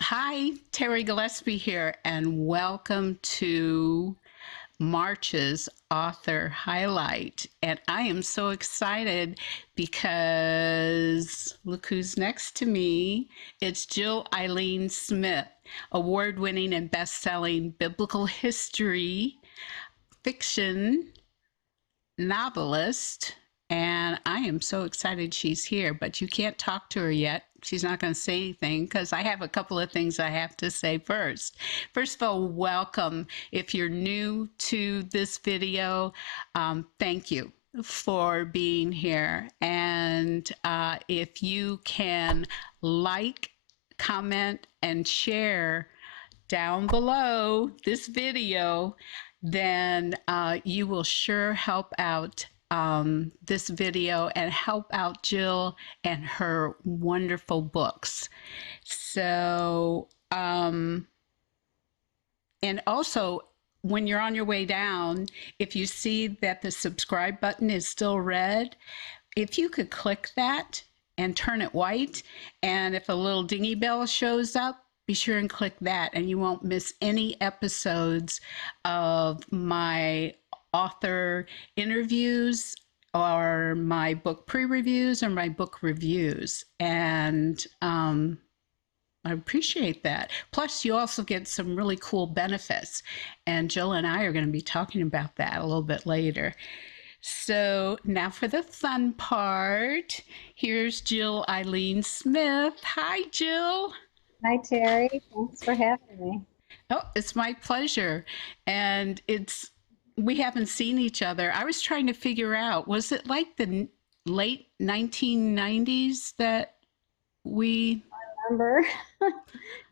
Hi, Terri Gillespie here, and welcome to March's author highlight. And I am so excited because look who's next to me. It's Eileen Smith, award-winning and best-selling biblical history fiction novelist. And I am so excited she's here, but you can't talk to her yet. She's not going to say anything because I have a couple of things I have to say first. First of all, welcome. If you're new to this video, thank you for being here. And if you can like, comment, and share down below this video, then you will sure help out this video and help out Jill and her wonderful books. So, and also when you're on your way down, if you see that the subscribe button is still red, if you could click that and turn it white, and if a little dingy bell shows up, be sure and click that, and you won't miss any episodes of my author interviews or my book pre-reviews or my book reviews. And I appreciate that. Plus, you also get some really cool benefits. And Jill and I are going to be talking about that a little bit later. So now for the fun part. Here's Eileen Smith. Hi, Jill. Hi, Terri. Thanks for having me. Oh, it's my pleasure. And we haven't seen each other. I was trying to figure out, was it like the late 1990s that we... I remember.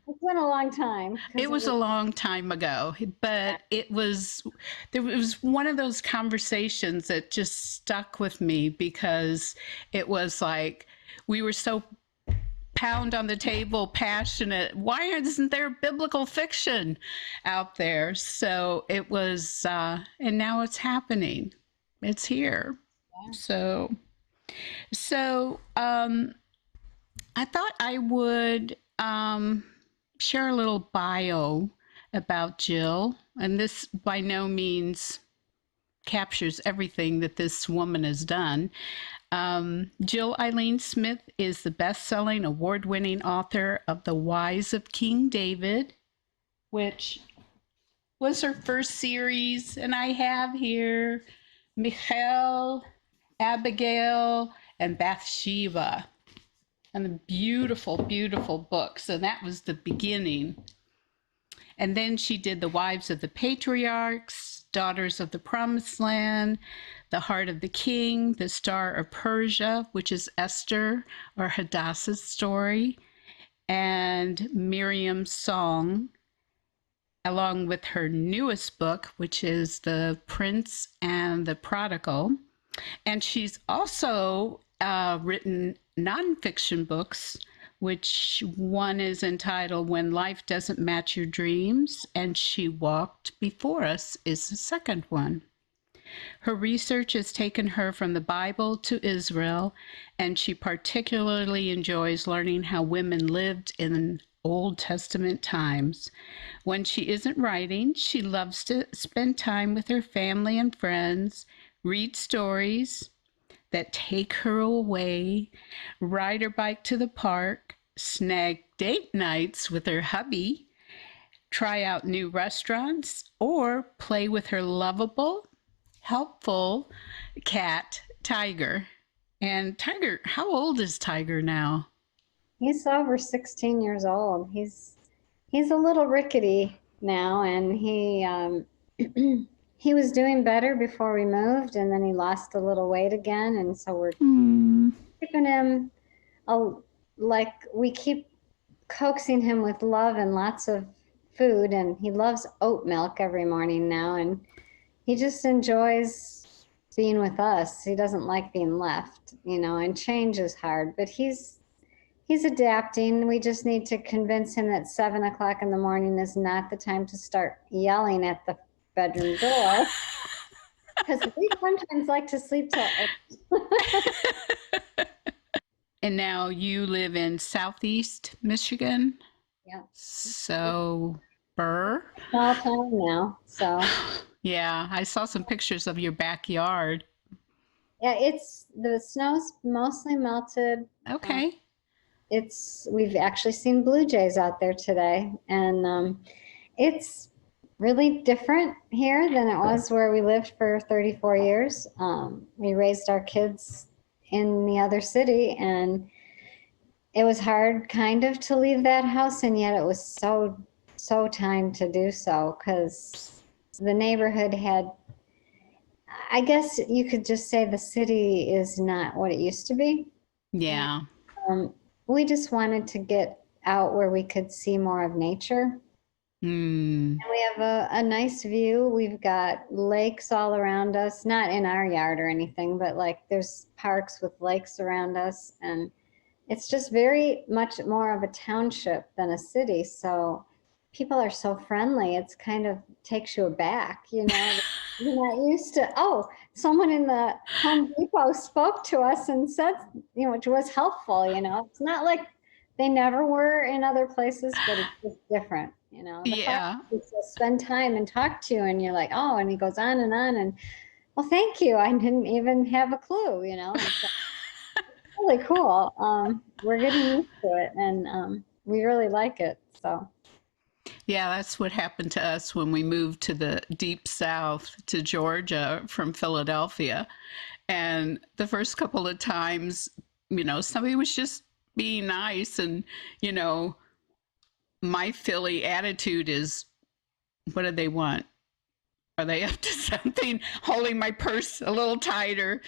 It's been a long time. It was a long time ago, but there was one of those conversations that just stuck with me because it was like we were so pound on the table, passionate. Why isn't there biblical fiction out there? So it was, and now it's happening. It's here. Yeah. So I thought I would share a little bio about Jill, and this by no means captures everything that this woman has done. Jill Eileen Smith is the best-selling, award-winning author of The Wives of King David, which was her first series, and I have here Michal, Abigail, and Bathsheba, and the beautiful, beautiful books. And that was the beginning. And then she did The Wives of the Patriarchs, Daughters of the Promised Land, The Heart of the King, The Star of Persia, which is Esther or Hadassah's story, and Miriam's Song, along with her newest book, which is The Prince and the Prodigal. And she's also written nonfiction books, which one is entitled When Life Doesn't Match Your Dreams, and She Walked Before Us is the second one. Her research has taken her from the Bible to Israel, and she particularly enjoys learning how women lived in Old Testament times. When she isn't writing, she loves to spend time with her family and friends, read stories that take her away, ride her bike to the park, snag date nights with her hubby, try out new restaurants, or play with her lovable, helpful cat, Tiger. And Tiger, how old is Tiger now? He's over 16 years old. He's a little rickety now, and he was doing better before we moved, and then he lost a little weight again, and so we're keeping him, like we keep coaxing him with love and lots of food, and he loves oat milk every morning now, and he just enjoys being with us. He doesn't like being left, and change is hard, but he's adapting. We just need to convince him that 7 o'clock in the morning is not the time to start yelling at the bedroom door because we sometimes like to sleep till 8. And now you live in Southeast Michigan. Yeah. So, Burr. Small town now. So, Yeah, I saw some pictures of your backyard. yeah, the snow's mostly melted. Okay. We've actually seen blue jays out there today, and it's really different here than it was where we lived for 34 years. We raised our kids in the other city, and it was hard kind of to leave that house, and yet it was so time to do so because the neighborhood had, I guess you could just say the city is not what it used to be. Yeah. Um, we just wanted to get out where we could see more of nature. Hmm. And we have a nice view. We've got lakes all around us, not in our yard or anything, but like there's parks with lakes around us. And it's just very much more of a township than a city. So people are so friendly. It's kind of takes you aback, you know. You're not used to, oh, someone in the Home Depot spoke to us and said, you know, which was helpful, you know. It's not like they never were in other places, but it's just different, you know. The fact Yeah. that they'll spend time and talk to you and you're like, oh, and he goes on and well, thank you. I didn't even have a clue, you know. So really cool. We're getting used to it and we really like it. So Yeah, that's what happened to us when we moved to the deep south to Georgia from Philadelphia. And the first couple of times, somebody was just being nice. And, you know, my Philly attitude is, what do they want? Are they up to something? Holding my purse a little tighter.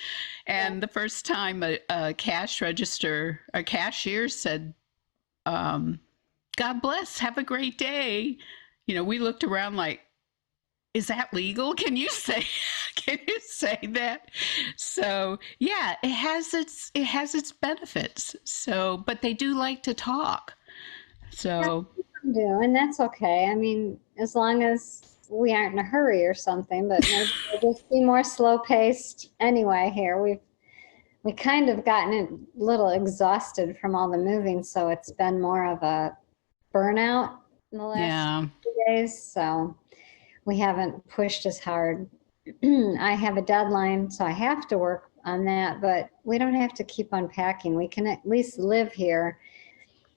And the first time a cashier said, God bless, have a great day. We looked around like, is that legal? Can you say that? So yeah, it has its benefits. So, but they do like to talk. So some do, and that's okay. I mean, as long as we aren't in a hurry or something, but maybe we'll just be more slow paced anyway here. We kind of gotten a little exhausted from all the moving, so it's been more of a burnout in the last yeah, few days. So we haven't pushed as hard. I have a deadline, so I have to work on that, but we don't have to keep unpacking. We can at least live here.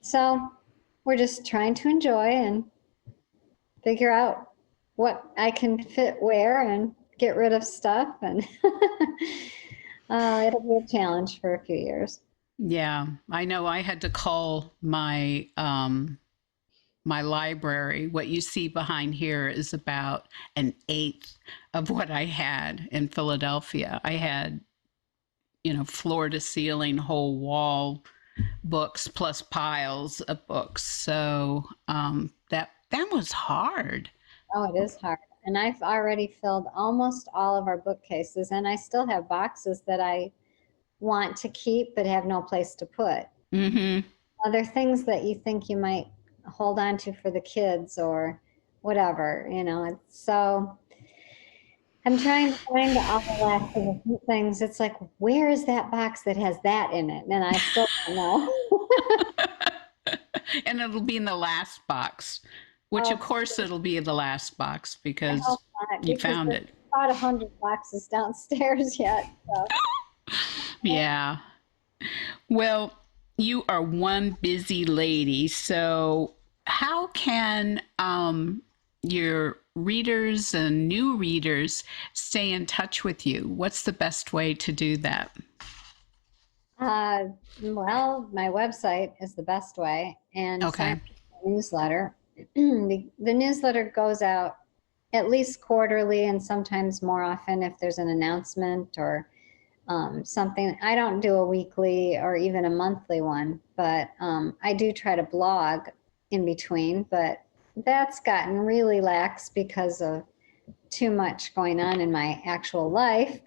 So we're just trying to enjoy and figure out what I can fit where and get rid of stuff. And it'll be a challenge for a few years. yeah. I know I had to call my library. What you see behind here is about an eighth of what I had in Philadelphia. I had, floor to ceiling, whole wall books plus piles of books. So that was hard. Oh, it is hard. And I've already filled almost all of our bookcases, and I still have boxes that I want to keep but have no place to put. Mm-hmm. Other things that you think you might hold on to for the kids or whatever, you know. So I'm trying to find all the last of the few things. It's like, where is that box that has that in it? And I still don't know. And it'll be in the last box, which of Oh, course it'll be in the last box I because hope not, you because found there's it. about 100 boxes downstairs yet. So. Yeah. Well, you are one busy lady. So, how can your readers and new readers stay in touch with you? What's the best way to do that? Well, my website is the best way, and sign Okay. up for the newsletter. The newsletter goes out at least quarterly and sometimes more often if there's an announcement or something. I don't do a weekly or even a monthly one, but I do try to blog in between, but that's gotten really lax because of too much going on in my actual life.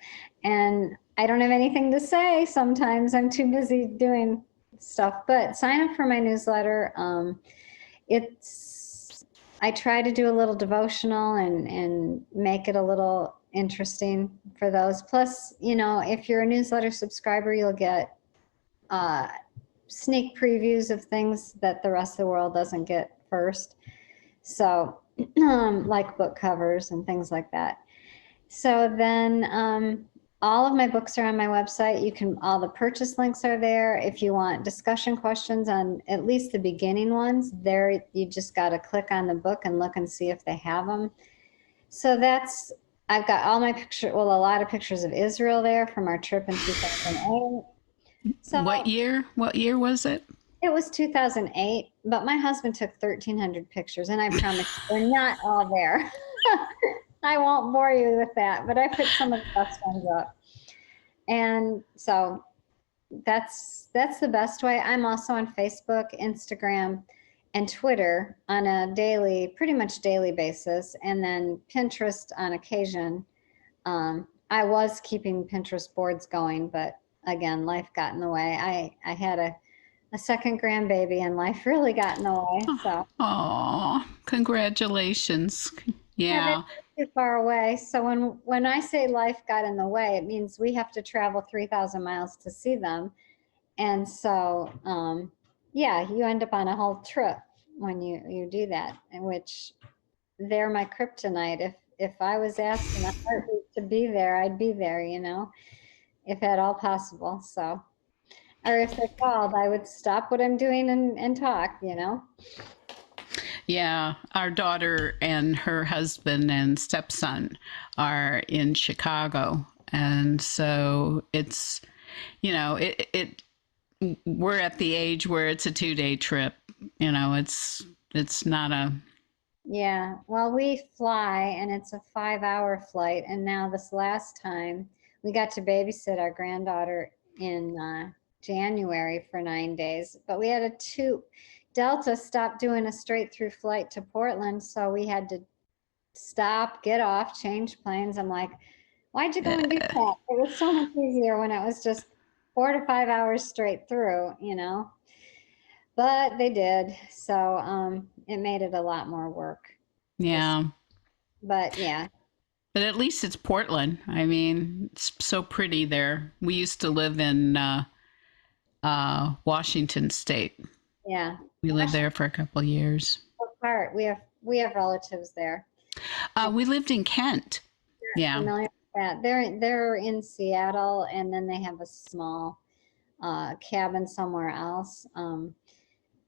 And I don't have anything to say. Sometimes I'm too busy doing stuff, but sign up for my newsletter. It's I try to do a little devotional and make it a little interesting for those. Plus, if you're a newsletter subscriber, you'll get uh, sneak previews of things that the rest of the world doesn't get first. So, like book covers and things like that. So then all of my books are on my website. All the purchase links are there. If you want discussion questions on at least the beginning ones, there you just got to click on the book and look and see if they have them. So I've got all my a lot of pictures of Israel there from our trip in 2008. So What year? What year was it? it was 2008, but my husband took 1,300 pictures, and I promise they're not all there. I won't bore you with that, but I put some of the best ones up. And so that's the best way. I'm also on Facebook, Instagram, and Twitter on a pretty much daily basis, and then Pinterest on occasion. I was keeping Pinterest boards going, but again, life got in the way. I had a second grandbaby, and life really got in the way. So, Oh, congratulations. yeah, Yeah. they're too far away. So when I say life got in the way, it means we have to travel 3,000 miles to see them. And so, yeah, you end up on a whole trip when you do that, in which they're my kryptonite. If I was asked in a heartbeat to be there, I'd be there, if at all possible. So, or if they called, I would stop what I'm doing and talk. Yeah, our daughter and her husband and stepson are in Chicago. And so it's, we're at the age where it's a 2-day trip. It's not a. Yeah, well, we fly and it's a 5-hour flight. And now this last time we got to babysit our granddaughter in January for 9 days, but we had Delta stopped doing a straight through flight to Portland. So we had to stop, get off, change planes. I'm like, why'd you go and do that? It was so much easier when it was just 4 to 5 hours straight through. But they did. So it made it a lot more work. Yeah. But yeah. But at least it's Portland. I mean, it's so pretty there. We used to live in Washington State. Yeah. We lived there for a couple of years. What part? We have relatives there. We lived in Kent. Yeah. Familiar with that. They're in Seattle, and then they have a small cabin somewhere else.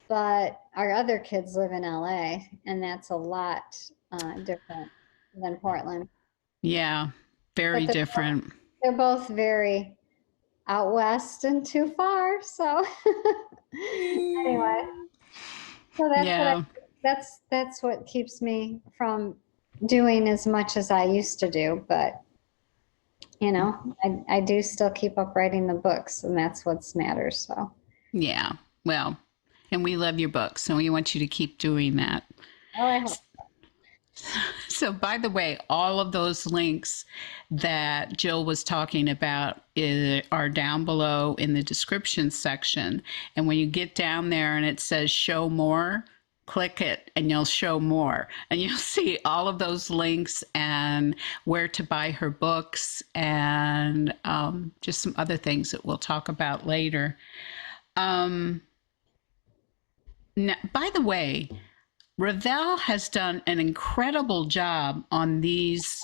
But our other kids live in LA, and that's a lot different than Portland. Yeah, very different. They're both very out west and too far. So anyway, so that's what keeps me from doing as much as I used to do. But I do still keep up writing the books, and that's what matters. So yeah, well, and we love your books, and we want you to keep doing that. oh, I hope. So, by the way, all of those links that Jill was talking about are down below in the description section. And when you get down there and it says show more, click it and you'll show more. And you'll see all of those links and where to buy her books and just some other things that we'll talk about later. Now, by the way, Revell has done an incredible job on these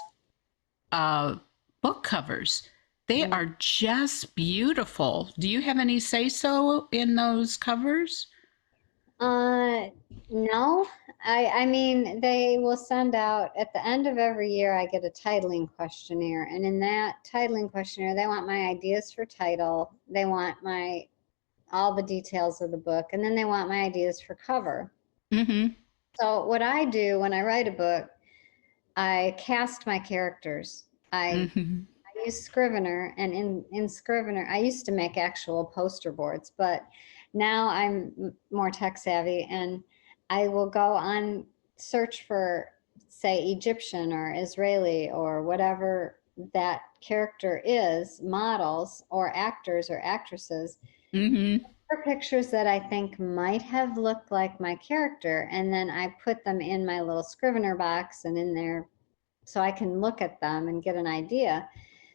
book covers. They are just beautiful. Do you have any say-so in those covers? No. I mean, they will send out at the end of every year, I get a titling questionnaire. And in that titling questionnaire, they want my ideas for title. They want all the details of the book. And then they want my ideas for cover. Mm-hmm. So what I do when I write a book, I cast my characters. I use Scrivener, and in Scrivener, I used to make actual poster boards, but now I'm more tech savvy, and I will go on search for, say, Egyptian or Israeli or whatever that character is, models or actors or actresses. Mm-hmm. were pictures that I think might have looked like my character, and then I put them in my little Scrivener box and in there so I can look at them and get an idea.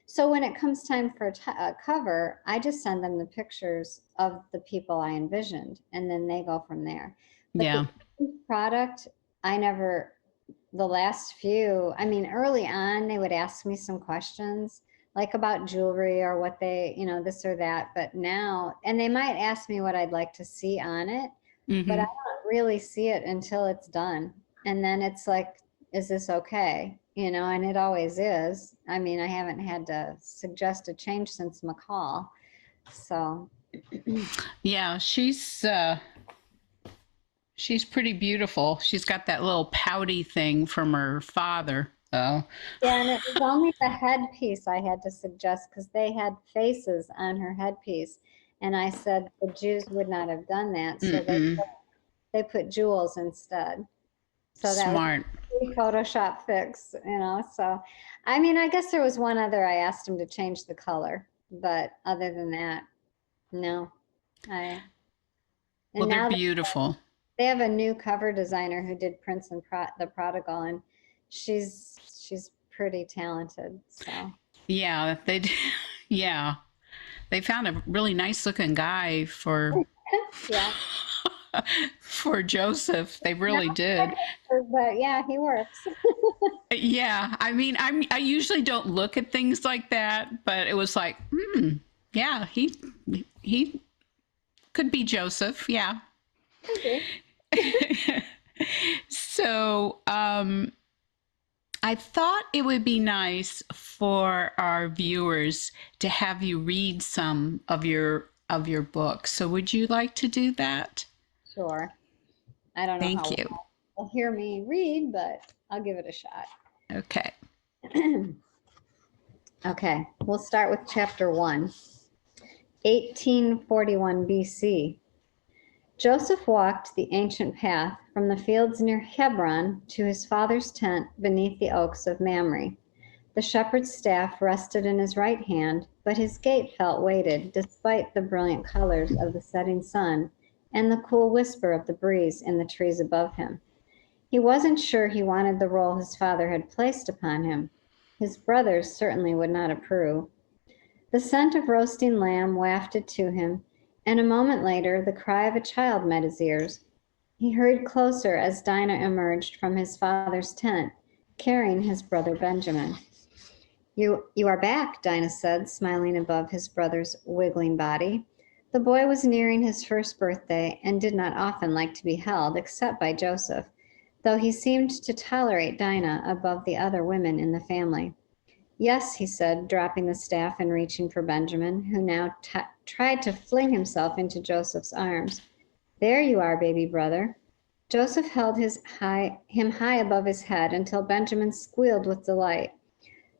So when it comes time for a cover, I just send them the pictures of the people I envisioned, and then they go from there. But the Yeah. product, I never, the last few, I mean, early on, they would ask me some questions like about jewelry or what they, this or that. But now, and they might ask me what I'd like to see on it, but I Hmm. don't really see it until it's done. And then it's like, is this okay? And it always is. I mean, I haven't had to suggest a change since McCall. So, Yeah, she's pretty beautiful. She's got that little pouty thing from her father, though. yeah, and it was only the headpiece I had to suggest because they had faces on her headpiece. And I said the Jews would not have done that. So Mm-mm. they put jewels instead. So that was Smart. a Photoshop fix. So I mean, I guess there was one other I asked him to change the color, but other than that, no. I Well, and they're now beautiful. they have a new cover designer who did Prince and the Prodigal, and she's pretty talented. So Yeah, yeah, they found a really nice looking guy for yeah, for Joseph. They no, really did. but yeah, he works. Yeah, I mean, I usually don't look at things like that, but it was like, yeah, he could be Joseph. Yeah. Could be. So, I thought it would be nice for our viewers to have you read some of your books. So, would you like to do that? Sure. I don't know Thank how you. well they'll hear me read, but I'll give it a shot. Okay. Okay, we'll start with chapter 1. 1841 BC. Joseph walked the ancient path from the fields near Hebron to his father's tent beneath the oaks of Mamre. The shepherd's staff rested in his right hand, but his gait felt weighted despite the brilliant colors of the setting sun and the cool whisper of the breeze in the trees above him. He wasn't sure he wanted the role his father had placed upon him. His brothers certainly would not approve. The scent of roasting lamb wafted to him, and a moment later the cry of a child met his ears. He hurried closer as Dinah emerged from his father's tent, carrying his brother Benjamin. You are back, Dinah said, smiling above his brother's wiggling body. The boy was nearing his first birthday and did not often like to be held, except by Joseph, though he seemed to tolerate Dinah above the other women in the family. Yes, he said, dropping the staff and reaching for Benjamin, who now tried to fling himself into Joseph's arms. There you are, baby brother. Joseph held him high above his head until Benjamin squealed with delight.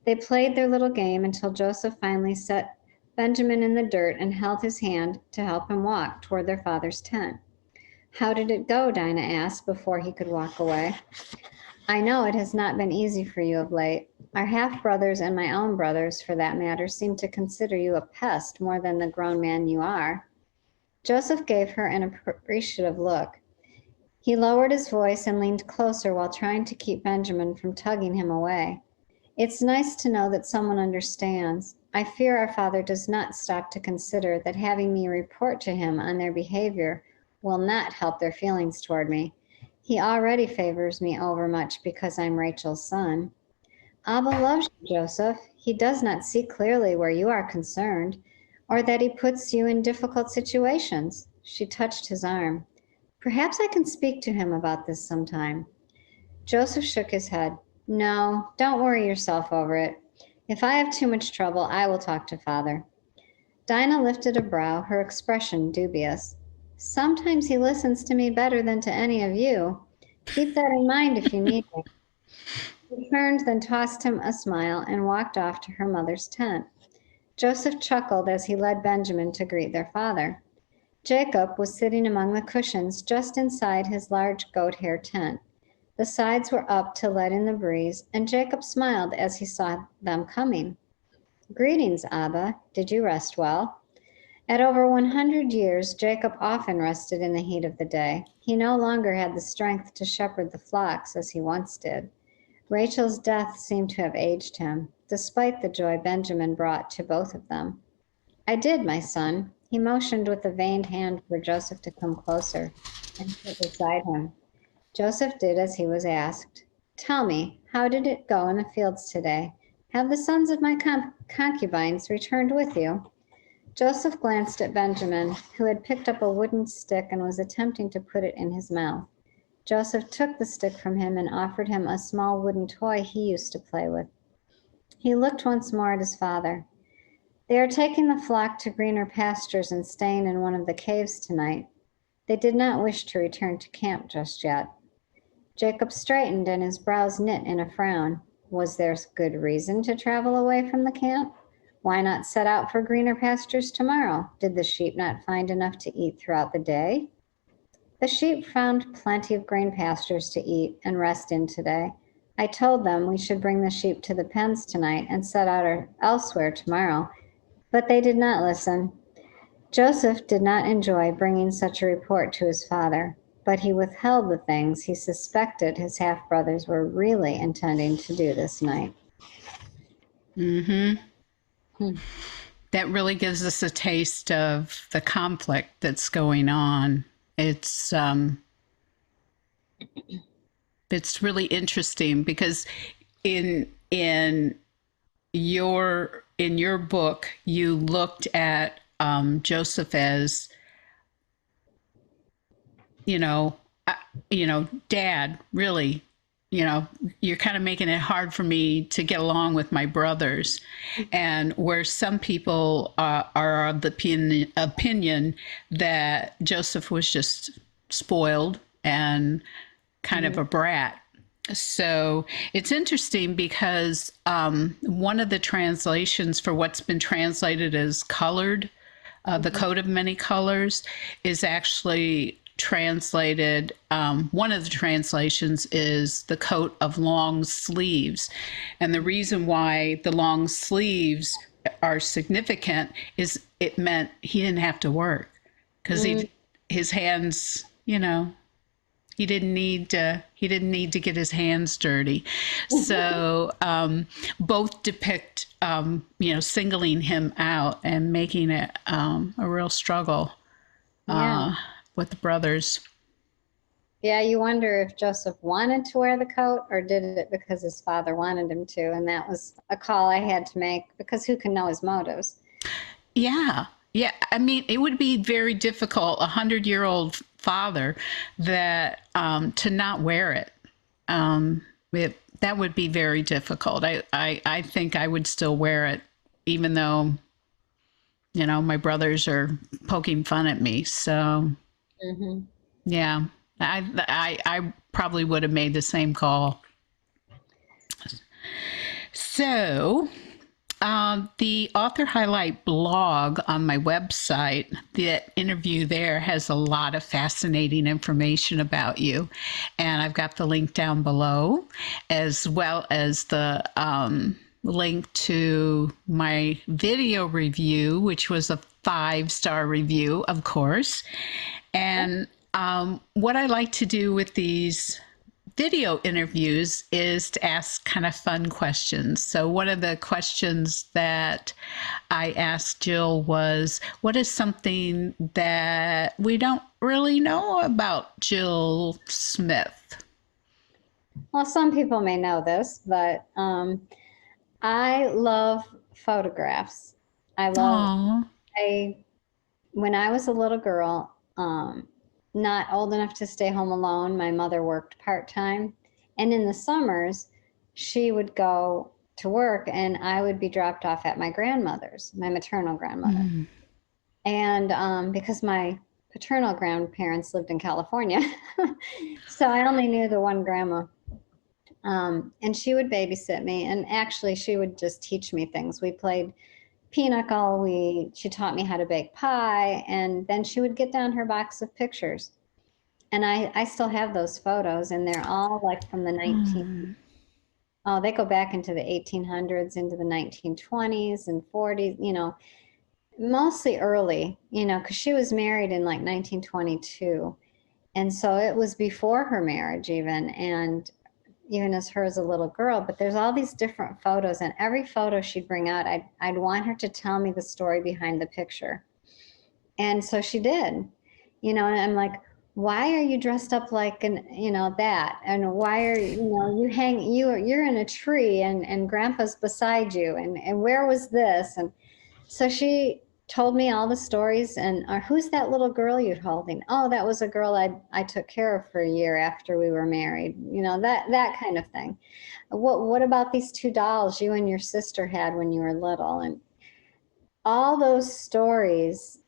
They played their little game until Joseph finally set Benjamin in the dirt and held his hand to help him walk toward their father's tent. How did it go? Dinah asked before he could walk away. I know it has not been easy for you of late. Our half-brothers and my own brothers, for that matter, seem to consider you a pest more than the grown man you are. Joseph gave her an appreciative look. He lowered his voice and leaned closer while trying to keep Benjamin from tugging him away. It's nice to know that someone understands. I fear our father does not stop to consider that having me report to him on their behavior will not help their feelings toward me. He already favors me overmuch because I'm Rachel's son. Abba loves you, Joseph. He does not see clearly where you are concerned, or that he puts you in difficult situations. She touched his arm. Perhaps I can speak to him about this sometime. Joseph shook his head. No, don't worry yourself over it. If I have too much trouble, I will talk to father. Dinah lifted a brow, her expression dubious. Sometimes he listens to me better than to any of you. Keep that in mind if you need me. She turned, then tossed him a smile and walked off to her mother's tent. Joseph chuckled as he led Benjamin to greet their father. Jacob was sitting among the cushions just inside his large goat hair tent. The sides were up to let in the breeze, and Jacob smiled as he saw them coming. Greetings, Abba. Did you rest well? At over 100 years, Jacob often rested in the heat of the day. He no longer had the strength to shepherd the flocks as he once did. Rachel's death seemed to have aged him, despite the joy Benjamin brought to both of them. I did, my son. He motioned with a veined hand for Joseph to come closer and sit beside him. Joseph did as he was asked. Tell me, how did it go in the fields today? Have the sons of my concubines returned with you? Joseph glanced at Benjamin, who had picked up a wooden stick and was attempting to put it in his mouth. Joseph took the stick from him and offered him a small wooden toy he used to play with. He looked once more at his father. They are taking the flock to greener pastures and staying in one of the caves tonight. They did not wish to return to camp just yet. Jacob straightened and his brows knit in a frown. Was there good reason to travel away from the camp? Why not set out for greener pastures tomorrow? Did the sheep not find enough to eat throughout the day? The sheep found plenty of green pastures to eat and rest in today. I told them we should bring the sheep to the pens tonight and set out elsewhere tomorrow, but they did not listen. Joseph did not enjoy bringing such a report to his father, but he withheld the things he suspected his half-brothers were really intending to do this night. Mm-hmm. That really gives us a taste of the conflict that's going on. It's really interesting because in your book you looked at Joseph as dad, really, you're kind of making it hard for me to get along with my brothers. And where some people are of the opinion that Joseph was just spoiled and kind of a brat. So it's interesting because one of the translations for what's been translated as colored, the coat of many colors, is actually translated, one of the translations is the coat of long sleeves. And the reason why the long sleeves are significant is it meant he didn't have to work because his hands, he didn't need to get his hands dirty. So both depict singling him out and making it a real struggle with the brothers. Yeah, you wonder if Joseph wanted to wear the coat or did it because his father wanted him to, and that was a call I had to make because who can know his motives? Yeah. I mean, it would be very difficult, 100-year-old father, that to not wear it. That would be very difficult. I think I would still wear it, even though, my brothers are poking fun at me. So, yeah, I probably would have made the same call. So, the author highlight blog on my website, the interview there has a lot of fascinating information about you. And I've got the link down below, as well as the link to my video review, which was a 5-star review, of course. And what I like to do with these video interviews is to ask kind of fun questions. So one of the questions that I asked Jill was, what is something that we don't really know about Jill Smith? Well, some people may know this, but I love photographs. When I was a little girl, not old enough to stay home alone, my mother worked part-time. And in the summers, she would go to work and I would be dropped off at my grandmother's, my maternal grandmother. And because my paternal grandparents lived in California, so I only knew the one grandma. And she would babysit me, and actually she would just teach me things. We played pinochle, she taught me how to bake pie, and then she would get down her box of pictures. And I still have those photos, and they're all like from the they go back into the 1800s, into the 1920s and 40s, mostly early, because she was married in like 1922. And so it was before her marriage, and even as her as a little girl. But there's all these different photos, and every photo she'd bring out, I'd want her to tell me the story behind the picture. And so she did, and I'm like, why are you dressed up like that? And why are you're in a tree, and grandpa's beside you, and where was this? And so she told me all the stories. And who's that little girl you're holding? Oh, that was a girl I took care of for a year after we were married. That kind of thing. What about these two dolls you and your sister had when you were little? And all those stories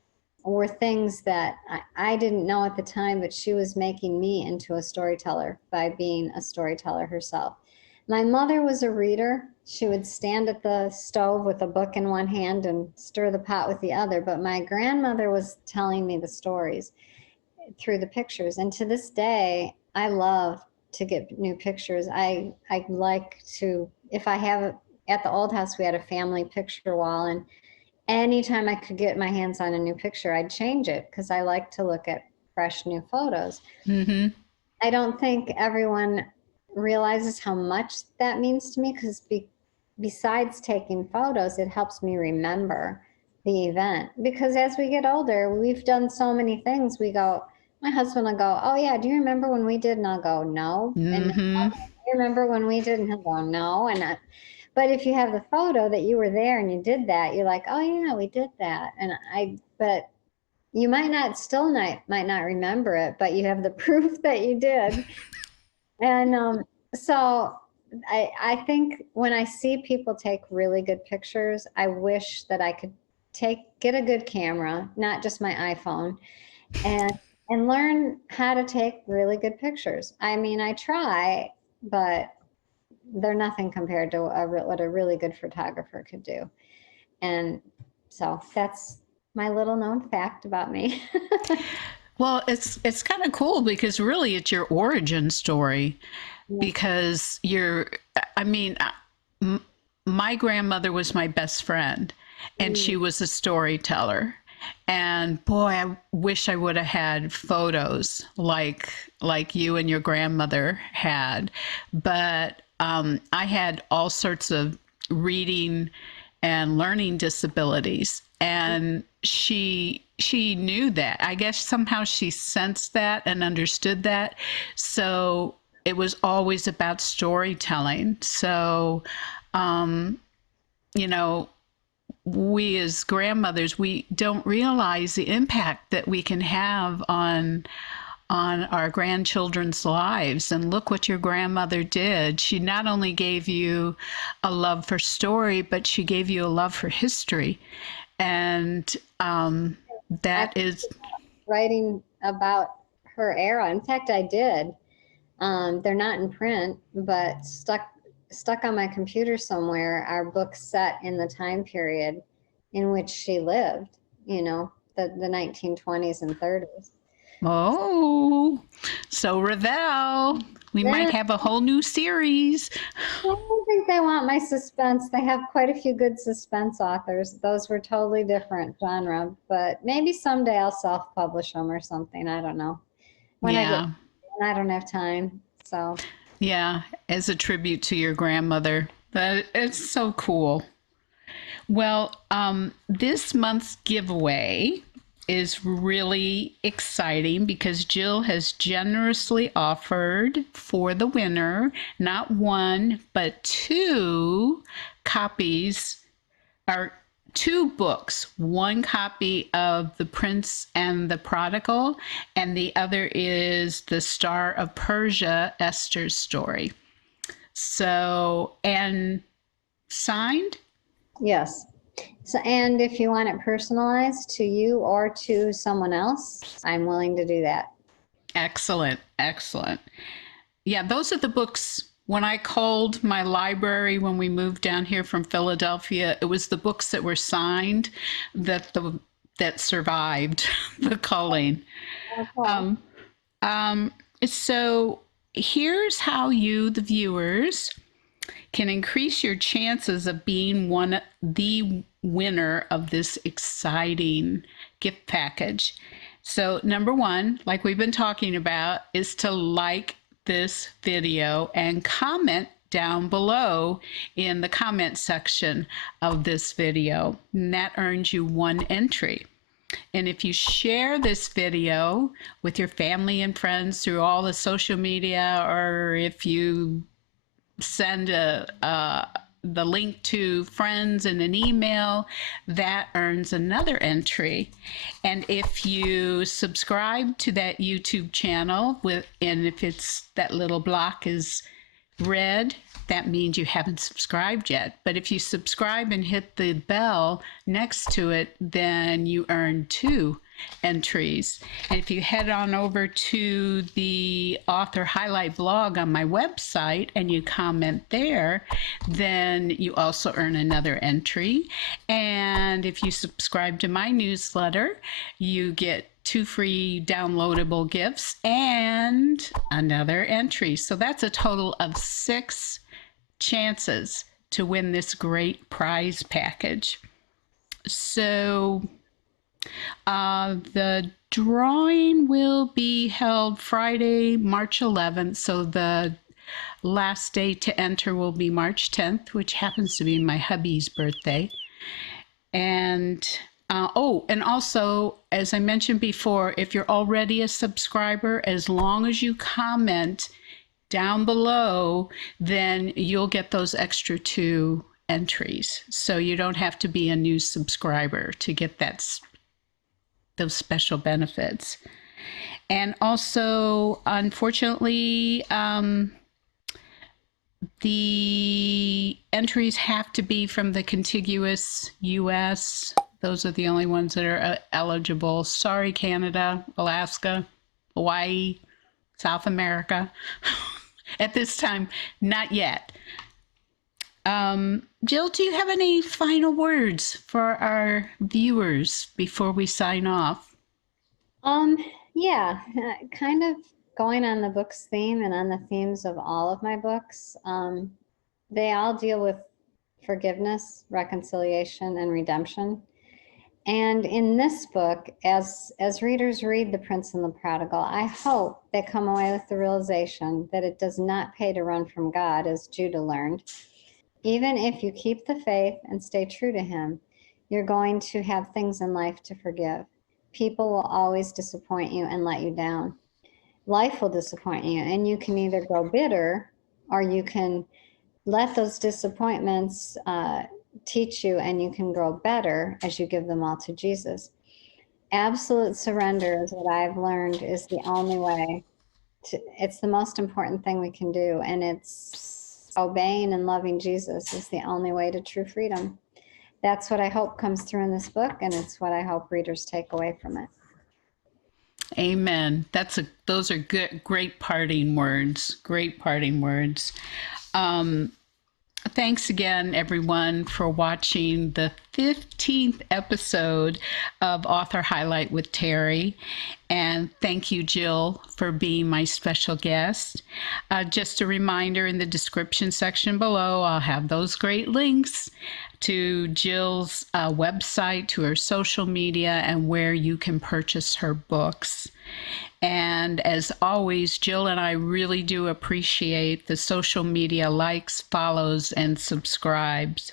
were things that I didn't know at the time, but she was making me into a storyteller by being a storyteller herself. My mother was a reader. She would stand at the stove with a book in one hand and stir the pot with the other. But my grandmother was telling me the stories through the pictures. And to this day, I love to get new pictures. I like to, if I have, at the old house, we had a family picture wall. And anytime I could get my hands on a new picture, I'd change it because I like to look at fresh new photos. Mm-hmm. I don't think everyone realizes how much that means to me, because besides taking photos, it helps me remember the event. Because as we get older, we've done so many things. My husband will go, oh yeah, do you remember when we did? And I'll go, no. And Mm-hmm. do you remember when we did? And he'll go, no. But if you have the photo that you were there and you did that, you're like, oh yeah, we did that. But you might not remember it, but you have the proof that you did. And so I think when I see people take really good pictures, I wish that I could get a good camera, not just my iPhone, and learn how to take really good pictures. I mean, I try, but they're nothing compared to what a really good photographer could do. And so that's my little known fact about me. Well, it's kind of cool because really it's your origin story. Yeah. Because I mean, my grandmother was my best friend, and she was a storyteller. And boy, I wish I would have had photos like you and your grandmother had. But I had all sorts of reading and learning disabilities, and she knew that. I guess somehow she sensed that and understood that. So it was always about storytelling. So, um, you know, we as grandmothers, we don't realize the impact that we can have on our grandchildren's lives. And look what your grandmother did. She not only gave you a love for story, but she gave you a love for history. And that is writing about her era. In fact, I did. They're not in print, but stuck on my computer somewhere are books set in the time period in which she lived, the 1920s and 30s. Oh, so Ravel, we might Yeah, have a whole new series. I don't think they want my suspense. They have quite a few good suspense authors. Those were totally different genre, but maybe someday I'll self-publish them or something. I don't know. When Yeah, I don't have time. So yeah, as a tribute to your grandmother. That it's so cool. Well, this month's giveaway is really exciting because Jill has generously offered for the winner not one, but two copies, or two books. One copy of The Prince and the Prodigal, and the other is The Star of Persia, Esther's story. So, and signed? yes. So, and if you want it personalized to you or to someone else, I'm willing to do that. Excellent, excellent. Yeah, those are the books. When I called my library when we moved down here from Philadelphia, it was the books that were signed that survived the culling. Okay. Um, um, so here's how you, the viewers, can increase your chances of being the winner of this exciting gift package. So, number one, like we've been talking about, is to like this video and comment down below in the comment section of this video. And that earns you one entry. And if you share this video with your family and friends through all the social media, or if you send the link to friends in an email, that earns another entry. And if you subscribe to that YouTube channel and if it's that little block is red, that means you haven't subscribed yet. But if you subscribe and hit the bell next to it, then you earn two entries. And if you head on over to the author highlight blog on my website and you comment there, then you also earn another entry. And if you subscribe to my newsletter, you get 2 free downloadable gifts and another entry. So that's a total of 6 chances to win this great prize package. So the drawing will be held Friday, March 11th. So the last day to enter will be March 10th, which happens to be my hubby's birthday. And and also, as I mentioned before, if you're already a subscriber, as long as you comment down below, then you'll get those extra 2 entries. So you don't have to be a new subscriber to get those special benefits. And also, unfortunately, the entries have to be from the contiguous U.S. Those are the only ones that are eligible. Sorry, Canada, Alaska, Hawaii, South America. At this time, not yet. Jill, do you have any final words for our viewers before we sign off? Yeah, kind of going on the book's theme and on the themes of all of my books. They all deal with forgiveness, reconciliation, and redemption. And in this book, as readers read The Prince and the Prodigal, I hope they come away with the realization that it does not pay to run from God, as Judah learned. Even if you keep the faith and stay true to him, you're going to have things in life to forgive. People will always disappoint you and let you down. Life will disappoint you, and you can either grow bitter or you can let those disappointments teach you, and you can grow better as you give them all to Jesus. Absolute surrender is what I've learned is the only way it's the most important thing we can do, and it's obeying and loving Jesus is the only way to true freedom. That's what I hope comes through in this book, and it's what I hope readers take away from it. Amen. Those are good, great parting words. Great parting words. Thanks again, everyone, for watching the 15th episode of Author Highlight with Terri. And thank you, Jill, for being my special guest. Just a reminder, in the description section below, I'll have those great links to Jill's website, to her social media, and where you can purchase her books. And as always, Jill and I really do appreciate the social media likes, follows, and subscribes.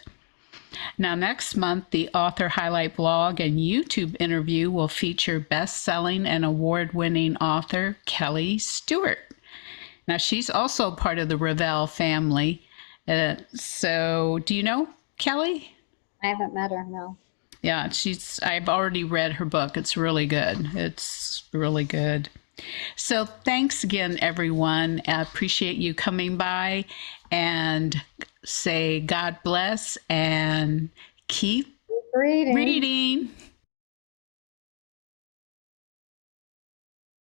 Now, next month, the Author Highlight blog and YouTube interview will feature best-selling and award-winning author Kelly Stewart. Now, she's also part of the Revell family. So, do you know Kelly? I haven't met her, no. Yeah, I've already read her book. It's really good. It's really good. So thanks again, everyone. I appreciate you coming by, and say God bless and keep reading.